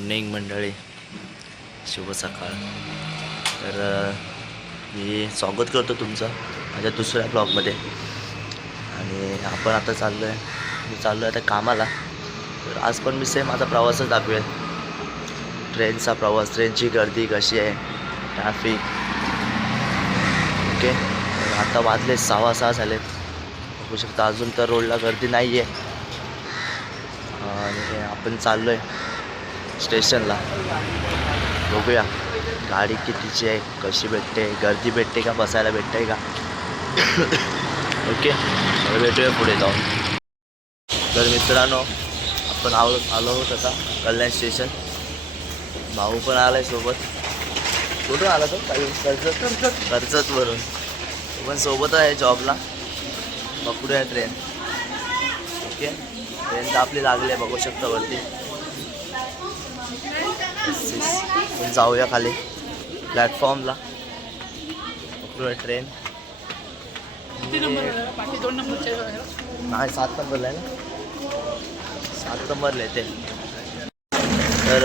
Morning मंडळी. शुभ सकाळ. तर मी स्वागत करतो तुमचं माझ्या दुसऱ्या ब्लॉगमध्ये. आणि आपण आता चाललो आहे मी चाललो आहे आता कामाला. तर आज पण मी सेम माझा प्रवासच दाखवेल. ट्रेनचा प्रवास ट्रेनची गर्दी कशी आहे ट्रॅफिक ओके आता वाजले सहा सहा झाले. बघू शकता अजून तर रोडला गर्दी नाही आहे आणि आपण चाललो आहे स्टेशनला. बघूया गाडी कितीची आहे कशी भेटते गर्दी भेटते का बसायला भेटते का? ओके भेटूया पुढे जाऊन. तर मित्रांनो आपण आलो आलो आहोत आता कल्याण स्टेशन. भाऊ पण आला आहे सोबत. कुठून आला तो? काही कर्जत? कर्जतवरून. तो पण सोबत आहे जॉबला. पकडूया ट्रेन. ओके ट्रेन तर आपली लागली आहे बघू शकता वरती. जाऊया खाली. प्लॅटफॉर्मला ट्रेन नाही सात नंबरला आहे ना? सात नंबरला येते तर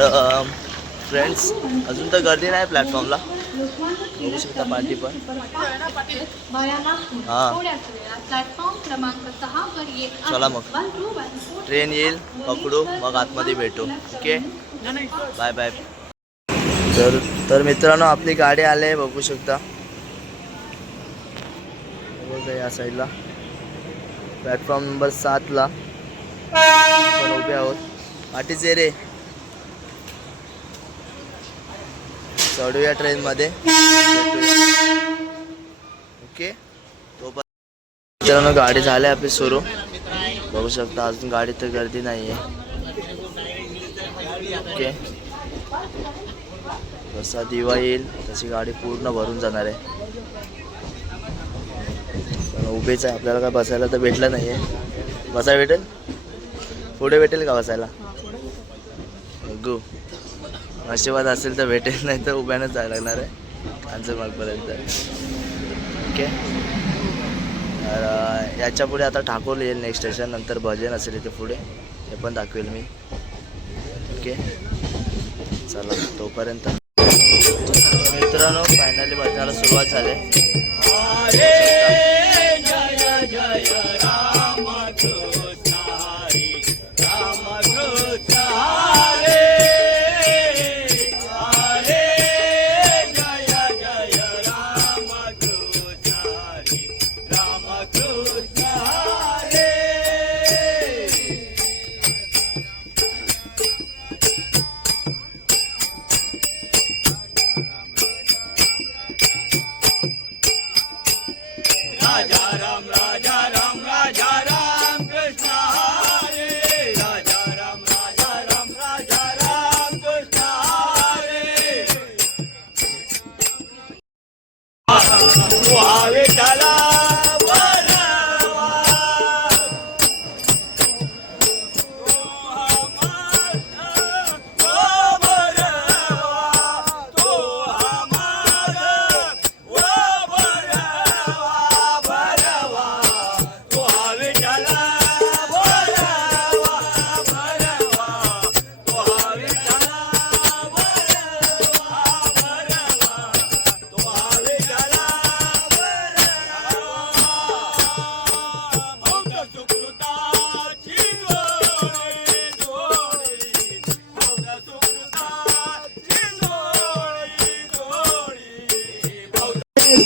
फ्रेंड्स अजून तर गर्दी नाही प्लॅटफॉर्मला शकता पार्टी पण. हा. चला मग. ट्रेन येईल पकडू मग आतमध्ये भेटू. ओके? Bye bye. तर तर मित्रांनो आपली गाडी आली बघू शकता. बघा या साईडला. प्लॅटफॉर्म नंबर सातला. उभे आहोत. पाठीचे रे. चढूया ट्रेनमध्ये. ओके. तो पण मित्रांनो गाडी झाली आपली सुरू. बघू शकता अजून गाडी तर गर्दी नाही आहे ओके. जसा दिवा येईल तशी गाडी पूर्ण भरून जाणार आहे. उभेच आहे आपल्याला काय बसायला तर भेटलं नाही आहे बसायला भेटेल? पुढे भेटेल का बसायला? बघू नशिबात असेल तर भेटेल नाही तर उभ्यानंच जायला लागणार आहे कांचनमार्गपर्यंत ओके तर याच्यापुढे आता ठाकूर येईल नेक्स्ट स्टेशन नंतर भजन असेल इथे पुढे ते पण दाखवेल मी ओके चला तोपर्यंत मित्रांनो फायनली भजनाला सुरुवात झाली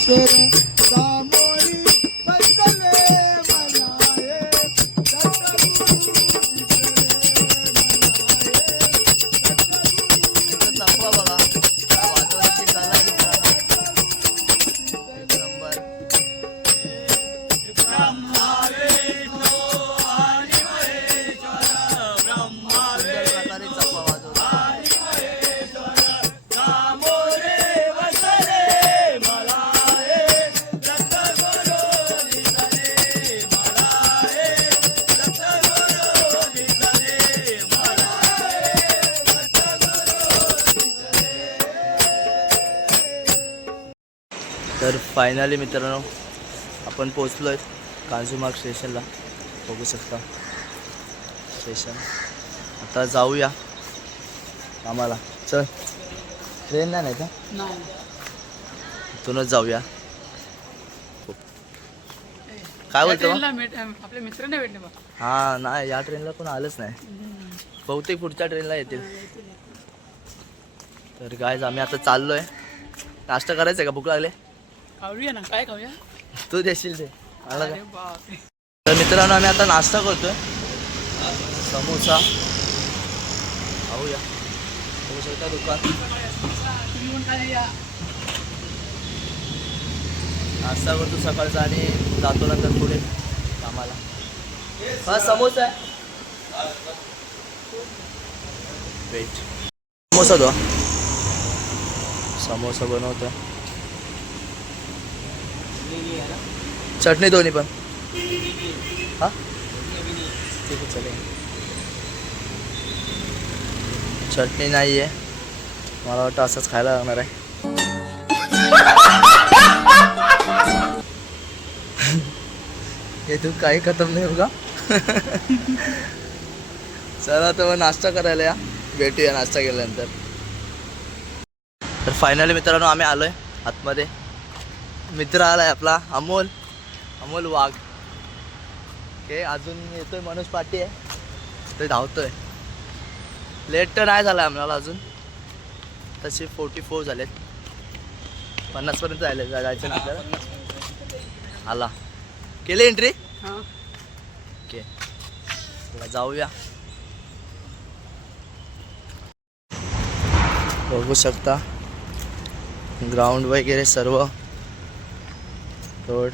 será तर फायनली मित्रांनो आपण पोचलो आहे कांजूमार्ग स्टेशनला बघू शकता. स्टेशन आता जाऊया. आम्हाला. चल. ट्रेन नाही का नाही. इथूनच जाऊया. काय बोलतो भेटले हा नाही या ट्रेनला कोण आलंच नाही. बहुतेक पुढच्या ट्रेनला येतील. तर काय आम्ही आता चाललोय. नाश्ता करायचा का? भूक लागले? खाऊया ना. काय खाऊया तू देशील ते. मला काय? अरे बापरे. तर मित्रांनो आम्ही आता नाश्ता करतोय. समोसा. खाऊया. बघू शकता दुकान. तुम्ही पण नाश्ता करतो सकाळचा आणि जातो नंतर पुढे कामाला. हा समोसा आहे. वेट समोसा दो समोसा बनवतोय. चटणी दोन्ही पण. हा? ठीक आहे चटणी नाही आहे मला वाटतं असंच खायला लागणार आहे. हे तू काही खतम नाही का? चला तर नाश्ता करायला या. भेटूया नाश्ता केल्यानंतर. तर फायनली मित्रांनो आम्ही आलोय आतमध्ये. मित्र आलाय आपला अमोल. अमोल वाघ. ओके अजून येतोय मनोज पाटी आहे. ते धावतोय. लेट तर नाही झालं आम्हाला अजून. तसे फोर्टी फोर झालेत पन्नासपर्यंत झाले जायचं नंतर आला. केली एंट्री हा. ओके. जाऊया. बघू शकता. ग्राउंड वगैरे सर्व. रोड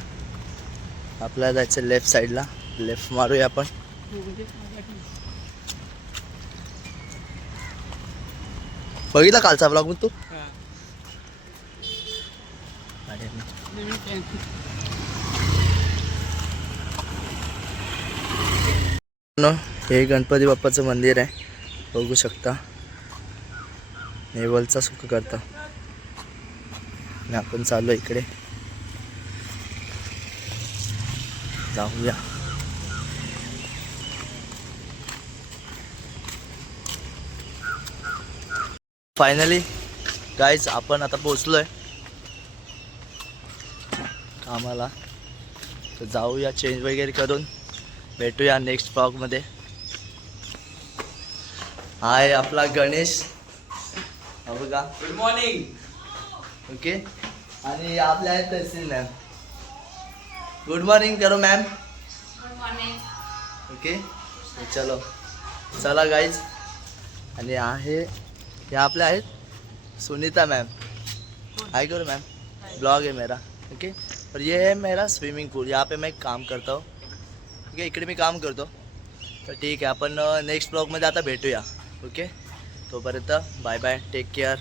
आपल्याला जायचं लेफ्ट साईडला लेफ्ट मारूया आपण. बघितला कालचा ब्लॉग तू? हे गणपती बाप्पाचं मंदिर आहे. बघू शकता. नेवलचा सुख करता. आपण चाललो इकडे. जाऊया फायनली गाईज आपण आता पोचलोय कामाला. तर जाऊया चेंज वगैरे करून. भेटूया नेक्स्ट ब्लॉगमध्ये हाय आपला गणेश. हा बघा. गुड मॉर्निंग ओके आणि आपल्या आहेत तहसील मॅम गुड मॉर्निंग करो मॅम गुड मॉर्निंग ओके चलो. चला गाईज आणि आहे हे आपले आहेत सुनीता मैम हाय करो मैम ब्लॉग है मेरा. ओके और ये है मेरा स्विमिंग पूल यहाँ पे मैं काम करता हूँ. ठीक आहे इकडे मी काम करतो. तर ठीक आहे आपण नेक्स्ट ब्लॉगमध्ये आता भेटूया. ओके तोपर्यंत बाय बाय टेक केअर